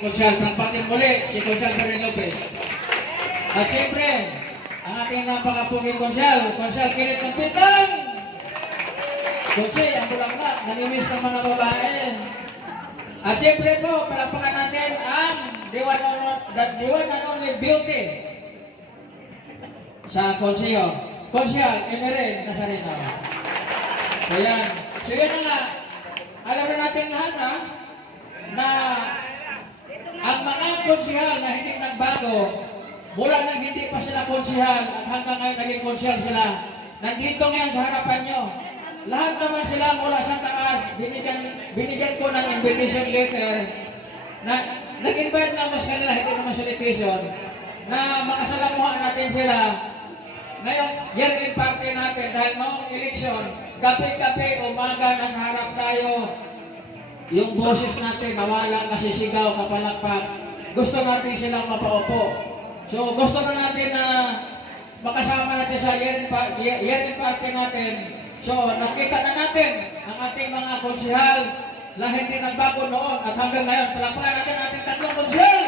Konsyal, pagpatin muli si Konsyal Fermin Lopez. At siyempre, ang ating napakapuging Konsyal, Konsyal Kirit ng Pitang! Konsi, ang bulaklak, namimiss ng mga babae. At siyempre po, palapakan natin ang the one and only beauty sa Konsiyo. Konsyal, Emery Nazareno. So yan. So yan na nga. Alam na natin lahat ha, na ang mga konsihal na hindi nagbago, mula nang hindi pa sila konsihal at hanggang ngayon naging konsihal sila, nandito ngayon sa harapan nyo. Lahat naman sila mula sa taas, binigyan ko ng invitation letter na nag-invite na mas kanila, hindi naman solicitation, na makasalamuhan natin sila ngayong year-end party natin dahil noong eleksyon, gabi-gabi, umaga, nangharap tayo. Yung boses natin, nawala kasi sigaw, kapalakpak. Gusto natin silang mapaupo. So, gusto na natin na makasama natin sa year-end party natin. So, nakita na natin ang ating mga konsihal na hindi nagbago noon at hanggang ngayon, palakpakan natin ating tatlong konsihal.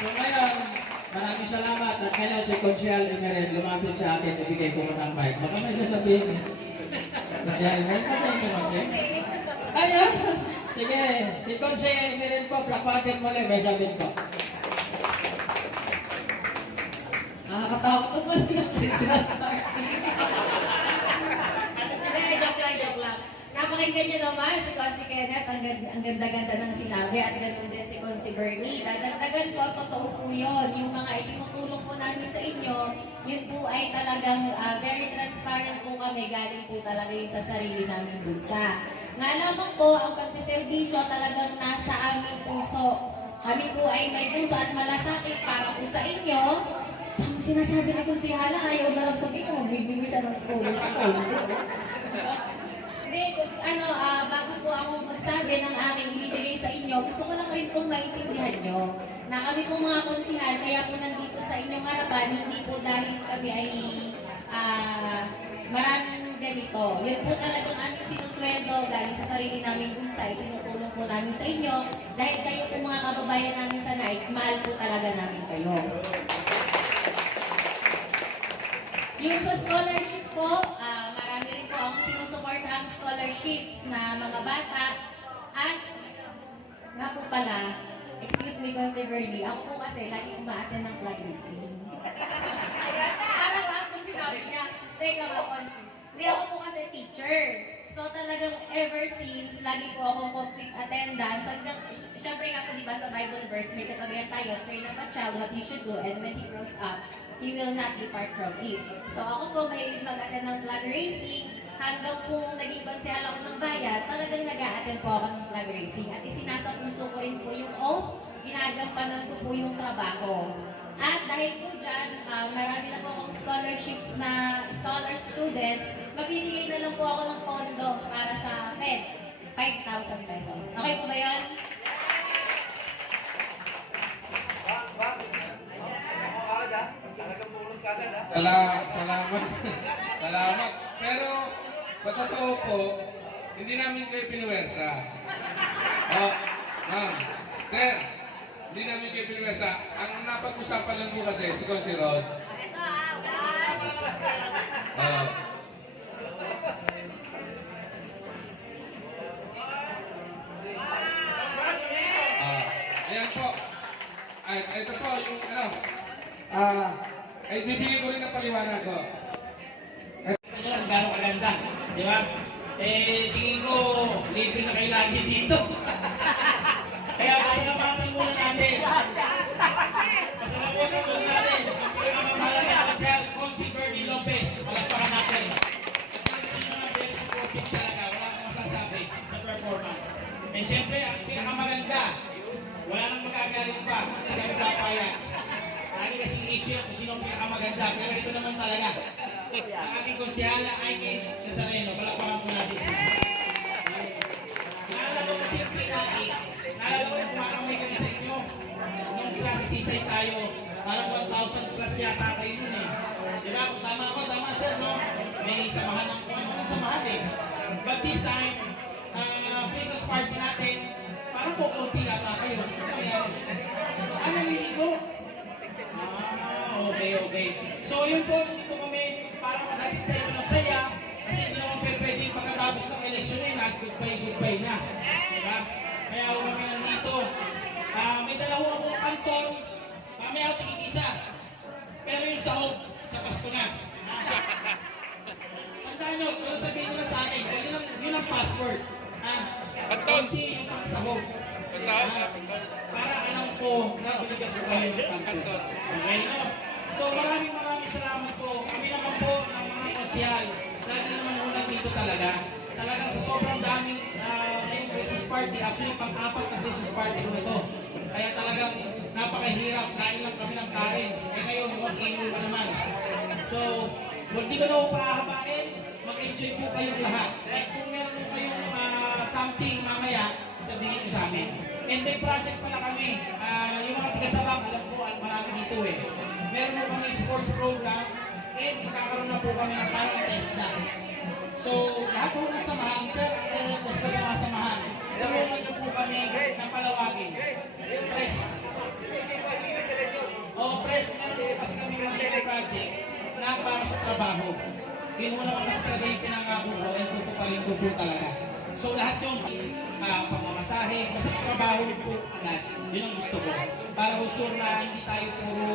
So, ngayon, maraming salamat at ngayon si Konsyal Emery lumapit sa akin, ibigay ko ng mic. Baka may sasabihin eh. Konsyal, may patay ka Konsyal? Ayan! Sige, si Konsyal Emery po, plapatin mo ulit, may sabihin po. Nakakatakot ko po sinasabi. Joke lang. Napakinggan niyo naman si Consi Kenneth, ang ganda-ganda ng sinabi at ganoon din si Consi Bernie. Dadagdagan ko, totoo po yun. Yung mga itinutulong po namin sa inyo, yun po ay talagang very transparent po kami. Galing po talaga yun sa sarili namin bulsa. Nga lamang po, ang pagsiservisyo talagang nasa aming puso. Kami po ay may puso at malasakit para po sa inyo. Ang sinasabi na kung si Hala, ayaw na lang sabihin ko, magbibigay siya ng scholarship. Hindi, bago po ako magsabi ng aking ibibigay sa inyo, gusto ko lang rin itong maintindihan nyo na kami po mga konsihal, kaya po nandito sa inyong harapan, hindi po dahil kami ay maraming ganito. Yun po talagang aming sinusweldo galing sa sarili naming bulsa, itinutulong po namin sa inyo dahil kayo po mga kababayan namin sa NAIC, mahal po talaga namin kayo. Yung sa scholarship po, marami rin po akong sinusuporta ang scholarships na mga bata. At nga po pala, excuse me Consi Bernie, ako po kasi lagi umaattend ng flag raising. Para ba kung sinabi niya, teka ba Consi, hindi ako po kasi teacher. So talagang ever since, lagi po akong complete attendance. Hanggang, syempre nga po diba sa Bible verse, may kasabihan tayo, train up a child what he should do, and when he grows up, he will not depart from it. So ako po mahilig mag-attend ng flag racing. Hanggang po naging konsehal ako ng bayan, talagang nag-a-attend po ako ng flag racing. At isinasapuso ko rin po yung oath, ginagampanan ko po yung trabaho. At dahil po dyan, marami na po akong scholarships na scholar students, magbibigay na lang po ako ng pondo para sa FED, 5,000 pesos. Okay po ba yun? Salamat. Salamat. Pero, sa totoo po, hindi namin kayo pinuwersa. Ma'am, sir, hindi namin kayo pinuwersa. Ang napag-usapan lang po kasi si Consi Rod. Ayan po. Ito po yung ay bibigyan ko rin ng paliwanag ko. Ito ang gano'ng kaganda, di ba? Tingin ko, libre na kayo lagi dito. Kaya pasalamatan muna natin. Pasalamatan muna natin. Ang pinakamahalaga na Konsyal, Consi Fermin Lopez. Palagpakan natin. At hindi naman very supportive talaga. Wala akong masasabi sa performance. Eh siyempre, ang pinakamaganda, wala nang magagaling pa. Hindi na magpapaya. Lagi kasing issue kung sino ang pinakamaganda. Pero ito naman talaga. Ang ating konsyala ay kay Nazareno. Palakpakan po natin siya. Naalala ko siyempre natin. Naalala ko yung kumakamay kami sa inyo. Nung sa sisay tayo, parang 1,000 plus yata kayo nun eh. Diba? Kung tama ako, tama sir, no? May samahan ng kung ano samahan eh. But this time, Christmas party natin, parang po konti yata yun po, nandito kami para maghatid sa inyo ng saya kasi hindi naman pwede pagkatapos ng eleksyon na yun, goodbye na. Diba? Kaya kami nandito. May dalawa akong kanton, may ako tigig-isa. Pero yung sahog, sa Pasko na. Tandaan nyo, kung sabihin nyo na sa akin, yun ang password. Kanton. Kasi yung pangsahog. Para alam ko na binigyan ko kayo ng kanton. Okay, no? So maraming salamat po. Kami naman po ng mga konsyal. Lagi naman muna dito talaga. Talagang sa sobrang daming ngayong Christmas party, actually pang-apat na Christmas party ko na to. Kaya talagang napakahirap, kain lang kami ng kain. Eh ngayon, mag-inul pa naman. So, hindi ko na pahabain, mag-enjoy po kayong lahat. Like kung meron po kayong something mamaya, sabihin nyo sa amin. And may project pala kami. Yung mga tigasabang, alam ko, marami dito eh. Meron po kami sports program and magkakaroon na po kami ng parang test na. So, lahat po ng samahan, sir, kung gusto sa mga samahan, tulungan niyo po kami ng palawagin. Press. Press nga po kasi kami ng project na para sa trabaho. Yun mo naman kasi talaga yung pinangako ko and tutuparin ko po talaga. So, lahat yung pamamasahe, basta trabaho po agad. Yun ang gusto ko. Para sure na hindi tayo puro